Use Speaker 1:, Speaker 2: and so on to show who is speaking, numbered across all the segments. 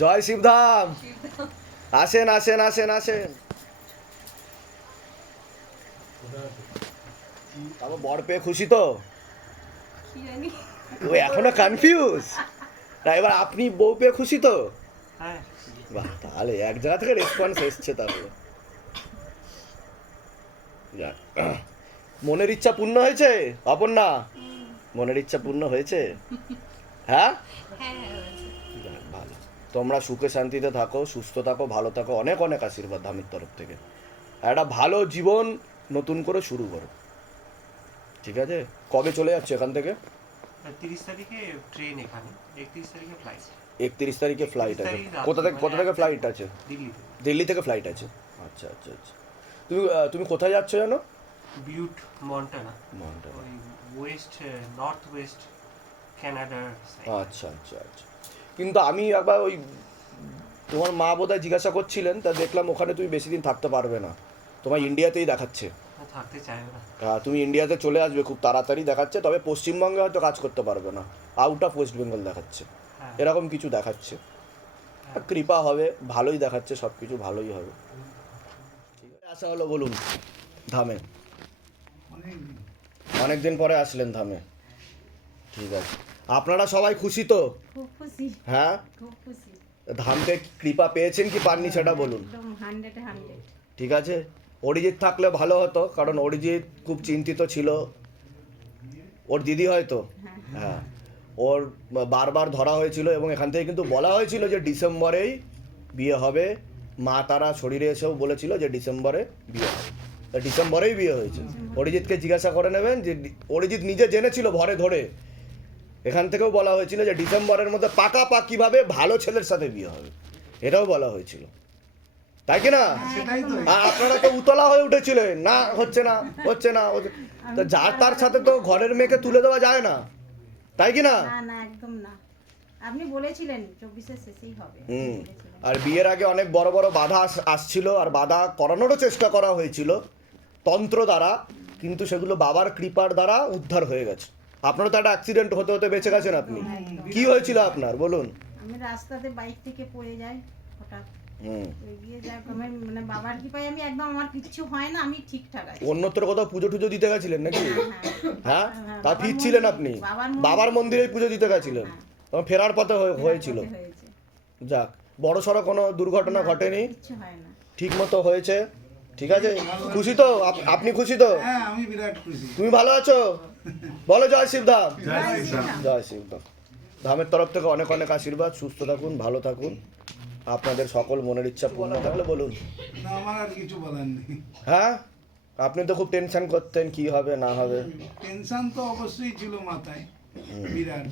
Speaker 1: জয় শিবধাম। আসেন আসেন আসেন আসেন। তারপর বর পেয়ে খুশি তো? ও এখনও কনফিউজ না এবার আপনি বউ পেয়ে খুশি তো?
Speaker 2: হ্যাঁ।
Speaker 1: বাহ তাহলে এক জায়গা থেকে রেসপন্স এসছে তাহলে। যাক। মনের ইচ্ছা পূর্ণ হয়েছে? অপর্ণা? মনের ইচ্ছা পূর্ণ হয়েছে? হ্যাঁ? তোমরা সুখে শান্তিতে থাকো সুস্থ থাকো ভালো থাকো। অনেক অনেক আশীর্বাদ ধামের তরফ থেকে। একটা ভালো জীবন নতুন করে শুরু করো। ঠিক আছে? কবে চলে যাচ্ছে এখান থেকে?
Speaker 2: তিরিশ তারিখে ট্রেন এখানে একত্রিশ তারিখে ফ্লাইট
Speaker 1: একত্রিশ তারিখে ফ্লাইট আছে। কোথা থেকে কোথা থেকে ফ্লাইট আছে? দিল্লি থেকে ফ্লাইট আছে। আচ্ছা আচ্ছা আচ্ছা। তুমি তুমি কোথায় যাচ্ছ জানো?
Speaker 2: Butte
Speaker 1: Montana
Speaker 2: Montana. West north west কানাডার
Speaker 1: আচ্ছা আচ্ছা আচ্ছা। কিন্তু আমি একবার ওই তোমার মা বোধহয় জিজ্ঞাসা করছিলেন তা দেখলাম ওখানে তুমি বেশি দিন থাকতে পারবে না। তোমার ইন্ডিয়াতেই দেখাচ্ছে।
Speaker 2: থাকতে চাইবে না।
Speaker 1: হ্যাঁ তুমি ইন্ডিয়াতে চলে আসবে খুব তাড়াতাড়ি দেখাচ্ছে তবে পশ্চিমবঙ্গে হয়তো কাজ করতে পারবে না। আউট অফ ওয়েস্ট বেঙ্গল দেখাচ্ছে।
Speaker 2: হ্যাঁ।
Speaker 1: এরকম কিছু দেখাচ্ছে। কৃপা হবে ভালোই দেখাচ্ছে সব কিছু ভালোই হবে। ঠিক আছে আসা হলো বলুন ধামে। অনেকদিন পরে আসলেন ধামে। ঠিক আছে। আপনারা সবাই খুশি তো?
Speaker 3: খুব খুশি।
Speaker 1: হ্যাঁ?
Speaker 3: খুব খুশি।
Speaker 1: ধামকে কৃপা পেয়েছেন কি পাননি সেটা বলুন। ঠিক আছে? অরিজিৎ থাকলে ভালো হতো কারণ অরিজিৎ খুব চিন্তিত ছিল। ওর দিদি হয়তো? হ্যাঁ। ওর বারবার ধরা হয়েছিল এবং এখান থেকে কিন্তু বলা হয়েছিল যে ডিসেম্বরেই বিয়ে হবে। মা তারা শরীরে এসেও বলেছিল যে ডিসেম্বরে বিয়ে হবে। ডিসেম্বরেই বিয়ে হয়েছে। অরিজিৎকে জিজ্ঞাসা করে নেবেন যে অরিজিৎ নিজে জেনেছিল ভরে ধরে এখান থেকেও বলা হয়েছিল যে ডিসেম্বরের মধ্যে পাকা পাকাপাকিভাবে ভালো ছেলের সাথে বিয়ে হবে। এটাও বলা হয়েছিল। তাই কি না? আর আপনারা তো উতলা হয়ে উঠেছিলেন। না হচ্ছে না হচ্ছে না হচ্ছে- তো যার তার সাথে তো ঘরের মেয়েকে তুলে দেওয়া যায় না। তাই কি না?
Speaker 3: না না একদম না। আপনি বলেছিলেন শেষেই হবে।
Speaker 1: হুম। আর বিয়ের আগে অনেক বড় বড় বাধা আস- আসছিল আর বাধা করানোরও চেষ্টা করা হয়েছিল তন্ত্র দ্বারা কিন্তু সেগুলো বাবার কৃপার দ্বারা উদ্ধার হয়ে গেছে। আপনারও তো একটা অ্যাক্সিডেন্ট হতে হতে বেঁচে গেছেন আপনি। কি হয়েছিল আপনার? বলুন।
Speaker 3: আমি রাস্তাতে বাইক থেকে পড়ে যাই হঠাৎ। মানে হয়
Speaker 1: অন্যত্র কোথাও পুজো টুজো দিতে গেছিলেন নাকি? হ্যাঁ
Speaker 3: হ্যাঁ,
Speaker 1: তা ফিরছিলেন আপনি?
Speaker 3: বাবার মন্দিরে-
Speaker 1: পুজো দিতে গেছিলেন?
Speaker 3: হ্যাঁ।
Speaker 1: তখন ফেরার পথে হয়েছিল। যাক বড় সড়ো কোনো দুর্ঘটনা ঘটেনি?
Speaker 3: হয়
Speaker 1: ঠিক মতো হয়েছে? ঠিক আছে? খুশি তো? আপনি খুশি তো?
Speaker 4: হ্যাঁ আমি বিরাট খুশি।
Speaker 1: তুমি ভালো আছো? বলো জয় শিবধাম।
Speaker 4: জয়
Speaker 1: শিবধাম ধামের তরফ থেকে অনেক অনেক আশীর্বাদ। সুস্থ থাকুন ভালো থাকুন। আপনাদের সকল মনের ইচ্ছা পূর্ণ থাকলে বলুন।
Speaker 4: আমার আর কিছু বলার নেই।
Speaker 1: হ্যাঁ? আপনি তো খুব টেনশন করতেন কি হবে না হবে।
Speaker 4: টেনশন তো অবশ্যই ছিল মাথায়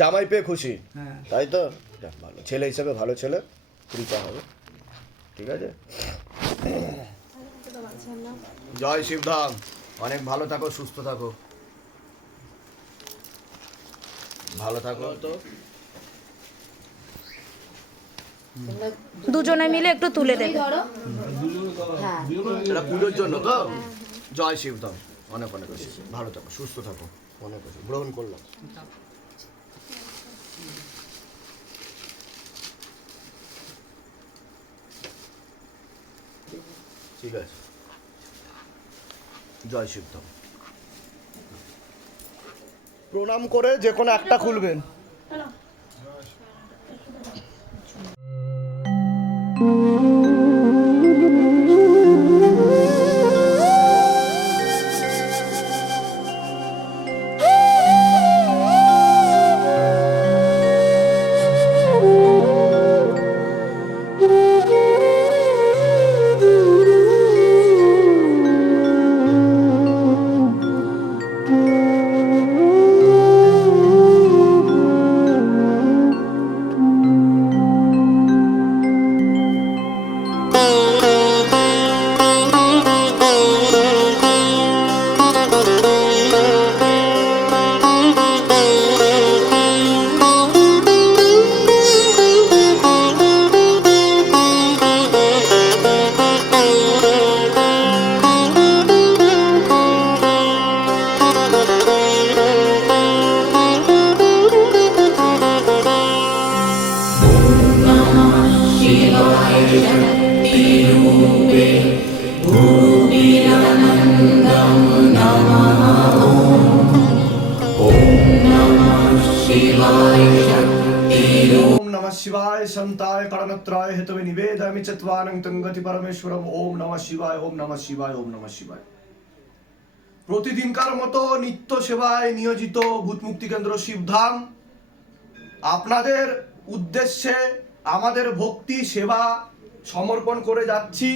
Speaker 1: জামাই পেয়ে খুশি।
Speaker 4: হ্যাঁ।
Speaker 1: তাই তো? ভালো। ছেলে হিসেবে ভালো ছেলে কৃপা হবে। ঠিক আছে? জয় শিবধাম। অনেক ভালো থাকো সুস্থ থাকো। ভালো থাকো। তো
Speaker 5: দুজনে মিলে একটু তুলে দেবে।
Speaker 1: এটা পুজোর জন্য তো? জয় শিবধাম। অনেক অনেক। ভালো থাকো সুস্থ থাকো। অনেক। গ্রহণ করলাম। ঠিক আছে। জয় সিদ্ধ প্রণাম করে যে কোনো একটা খুলবেন Thank you. शिवाय संताय करणत्राय हेतवे निवेदयामि चत्वारं तंगति परमेश्वरम ওম নমঃ শিবায় ওম নমঃ শিবায় ওম নমঃ শিবায় প্রতিদিনকার মতো নিত্য সেবায় নিয়োজিত ভূতমুক্তি কেন্দ্র শিবধাম আপনাদের উদ্দেশ্যে আমাদের ভক্তি সেবা সমর্পণ করে যাচ্ছি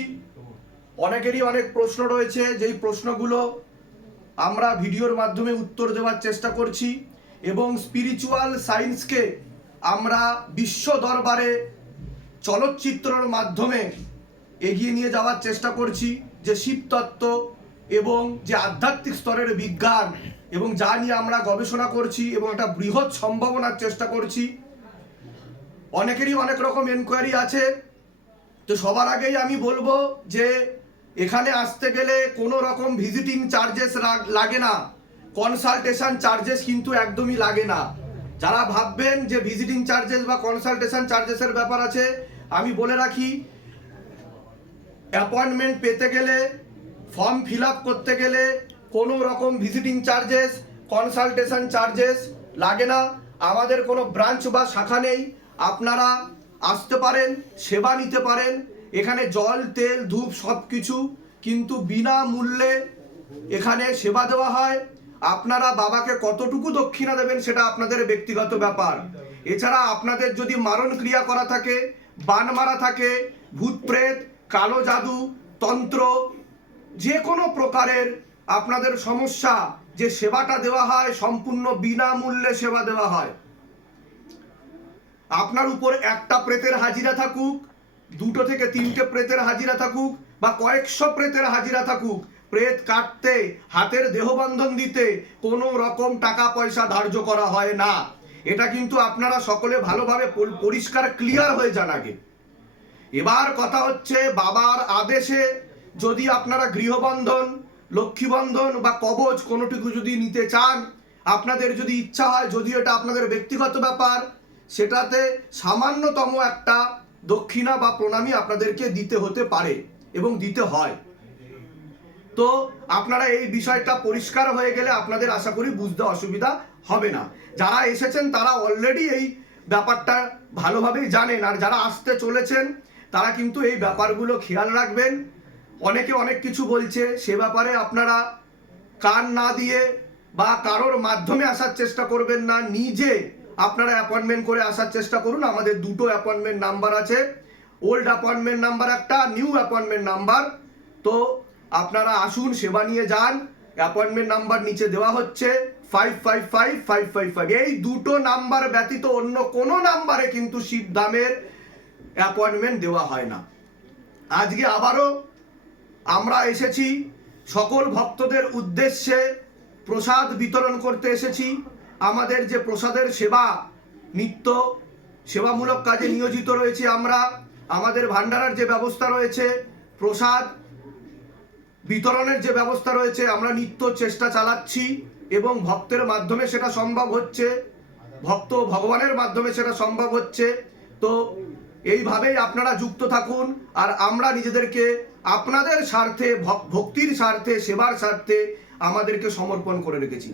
Speaker 1: অনেকেরই অনেক প্রশ্ন রয়েছে যেই প্রশ্নগুলো আমরা ভিডিওর মাধ্যমে উত্তর দেওয়ার চেষ্টা করছি এবং স্পিরিচুয়াল সায়েন্সকে আমরা বিশ্ব দরবারে চলচ্চিত্রর মাধ্যমে এগিয়ে নিয়ে যাওয়ার চেষ্টা করছি যে শিবতত্ত্ব এবং যে আধ্যাত্মিক স্তরের বিজ্ঞান এবং যা নিয়ে আমরা গবেষণা করছি এবং একটা বৃহৎ সম্ভাবনার চেষ্টা করছি। অনেকেরই অনেক রকম এনকোয়ারি আছে। তো সবার আগেই আমি বলব যে এখানে আসতে গেলে কোনো রকম ভিজিটিং চার্জেস লাগে না। কনসালটেশন চার্জেস কিন্তু একদমই লাগে না। যারা ভাববেন যে ভিজিটিং চার্জেস বা কনসালটেশন চার্জেসের ব্যাপার আছে, আমি বলে রাখি অ্যাপয়েন্টমেন্ট পেতে গেলে ফর্ম ফিল করতে গেলে কোনো রকম ভিজিটিং চার্জেস কনসালটেশন চার্জেস লাগে না। আমাদের কোনো ব্রাঞ্চ বা শাখা নেই। আপনারা আসতে পারেন, সেবা নিতে পারেন। এখানে জল, তেল, ধূপ সব কিছু কিন্তু বিনামূল্যে এখানে সেবা দেওয়া হয়। আপনারা বাবাকে কতটুকু দক্ষিণা দেবেন সেটা আপনাদের ব্যক্তিগত ব্যাপার। এছাড়া আপনাদের যদি মারণ ক্রিয়া করা থাকে, বান মারা থাকে, ভূত প্রেত, কালো জাদু, তন্ত্র যে কোনো প্রকারের আপনাদের সমস্যা, যে সেবাটা দেওয়া হয় সম্পূর্ণ বিনামূল্যে সেবা দেওয়া হয়। আপনার উপর একটা প্রেতের হাজিরা থাকুক, দুটো থেকে তিনটে প্রেতের হাজিরা থাকুক, বা কয়েকশো প্রেতের হাজিরা থাকুক প্রেত কাটতে, হাতের দেহবন্ধন দিতে কোনো রকম টাকা পয়সা ধার্য করা হয় না। এটা কিন্তু আপনারা সকলে ভালোভাবে পরিষ্কার ক্লিয়ার হয়ে যান আগে। এবার কথা হচ্ছে বাবার আদেশে যদি আপনারা গৃহবন্ধন, লক্ষ্মীবন্ধন বা কবচ কোনোটুকু যদি নিতে চান, আপনাদের যদি ইচ্ছা হয়, যদিও এটা আপনাদের ব্যক্তিগত ব্যাপার, সেটাতে সামান্যতম একটা দক্ষিণা বা প্রণামী আপনাদেরকে দিতে হতে পারে এবং দিতে হয়। তো আপনারা এই বিষয়টা পরিষ্কার হয়ে গেলে আপনাদের আশা করি বুঝতে অসুবিধা হবে না। যারা এসেছেন তারা অলরেডি এই ব্যাপারটা ভালোভাবেই জানেন। আর যারা আসতে চলেছেন, তারা কিন্তু এই ব্যাপারগুলো খেয়াল রাখবেন। অনেকে অনেক কিছু বলছে, সে ব্যাপারে আপনারা কান না দিয়ে বা কারোর মাধ্যমে আসার চেষ্টা করবেন না। নিজে আপনারা অ্যাপয়েন্টমেন্ট করে আসার চেষ্টা করুন। আমাদের দুটো অ্যাপয়েন্টমেন্ট নাম্বার আছে। ওল্ড অ্যাপয়েন্টমেন্ট নাম্বার একটা নিউ অ্যাপয়েন্টমেন্ট নাম্বার তো আপনারা আসুন, সেবা নিয়ে যান। অ্যাপয়েন্টমেন্ট নাম্বার নিচে দেওয়া হচ্ছে five five five five five five এই দুটো নাম্বার ব্যতীত অন্য কোনো নাম্বারে কিন্তু শিবধামের অ্যাপয়েন্টমেন্ট দেওয়া হয় না। আজকে আবারও আমরা এসেছি, সকল ভক্তদের উদ্দেশ্যে প্রসাদ বিতরণ করতে এসেছি। আমাদের যে প্রসাদের সেবা, নিত্য সেবামূলক কাজে নিয়োজিত রয়েছে আমরা, আমাদের ভান্ডারার যে ব্যবস্থা রয়েছে, প্রসাদ বিতরণের যে ব্যবস্থা রয়েছে, আমরা নিত্য চেষ্টা চালাচ্ছি এবং ভক্তের মাধ্যমে সেটা সম্ভব হচ্ছে। ভক্ত ভগবানের মাধ্যমে সেটা সম্ভব হচ্ছে। তো এইভাবেই আপনারা যুক্ত থাকুন আর আমরা নিজেদেরকে আপনাদের স্বার্থে ভক্তির স্বার্থে, সেবার স্বার্থে আমাদেরকে সমর্পণ করে রেখেছি।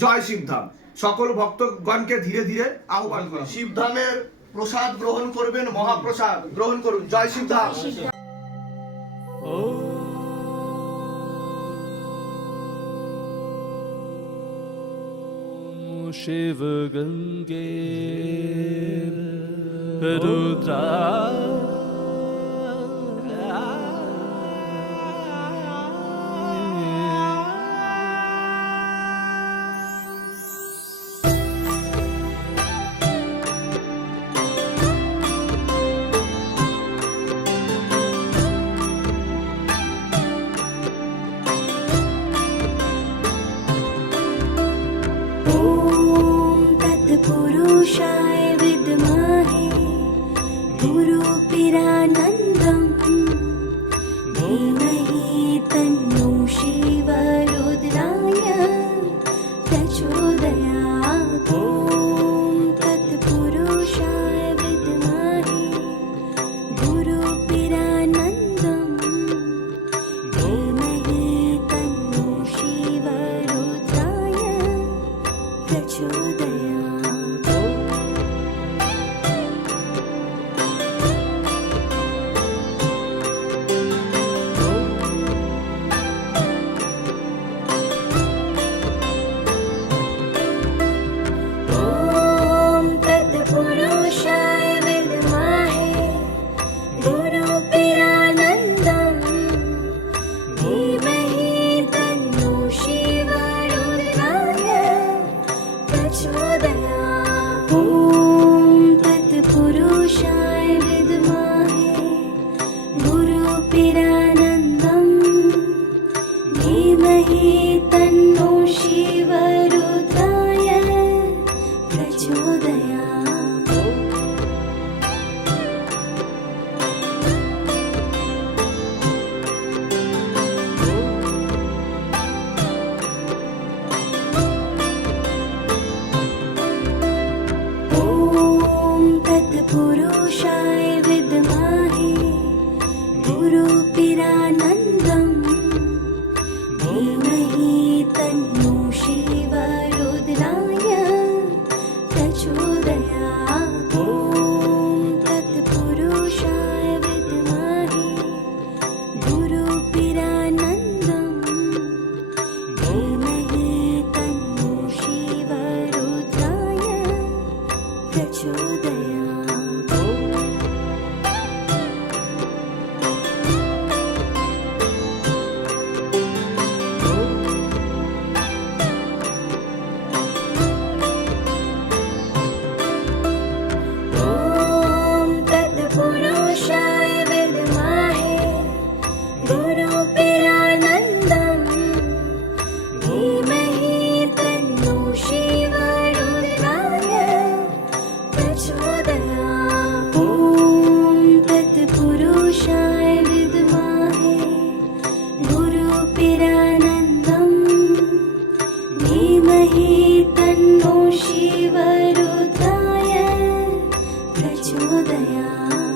Speaker 1: জয় শিবধাম। সকল ভক্তগণকে ধীরে ধীরে আহ্বান করুন শিবধামের প্রসাদ গ্রহণ করবেন, মহাপ্রসাদ গ্রহণ করুন। জয় শিবধাম।
Speaker 5: Cheveux gangés, d'autres.
Speaker 6: ॐ तत्पुरुषा 的呀。